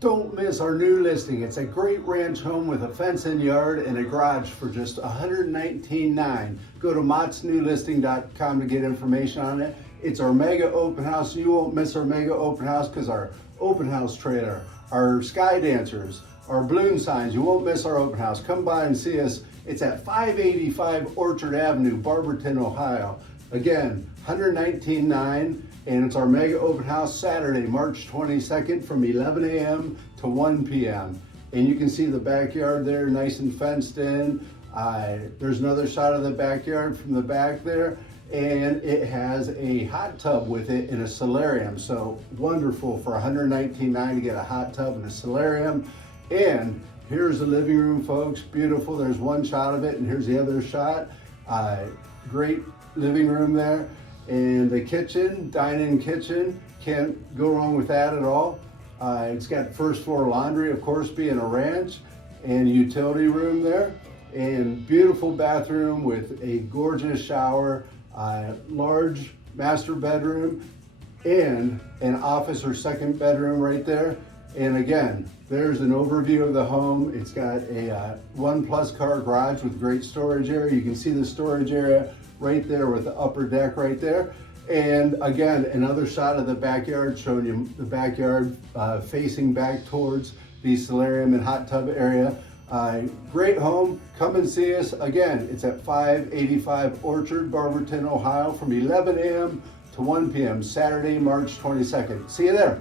Don't miss our new listing. It's a great ranch home with a fenced-in yard and a garage for just $119,900. Go to mottsnewlisting.com to get information on it. It's our mega open house. You won't miss our mega open house because our open house trailer, our sky dancers, our balloon signs. You won't miss our open house. Come by and see us. It's at 585 Orchard Avenue, Barberton, Ohio. Again, $119,900. And it's our mega open house Saturday, March 22nd from 11 a.m. to 1 p.m. And you can see the backyard there, nice and fenced in. There's another shot of the backyard from the back there. And it has a hot tub with it and a solarium. So wonderful for $119,900 to get a hot tub and a solarium. And here's the living room, folks. Beautiful. There's one shot of it, and here's the other shot. Great living room there. And the kitchen, dine-in kitchen, can't go wrong with that at all. It's got first floor laundry, of course, being a ranch, and utility room there. And beautiful bathroom with a gorgeous shower, large master bedroom, and an office or second bedroom right there. And again, there's an overview of the home. It's got a 1+ car garage with great storage area. You can see the storage area right there with the upper deck right there. And again, another shot of the backyard showing you the backyard facing back towards the solarium and hot tub area. Great home. Come and see us. Again, it's at 585 Orchard, Barberton, Ohio from 11 a.m. to 1 p.m. Saturday, March 22nd. See you there.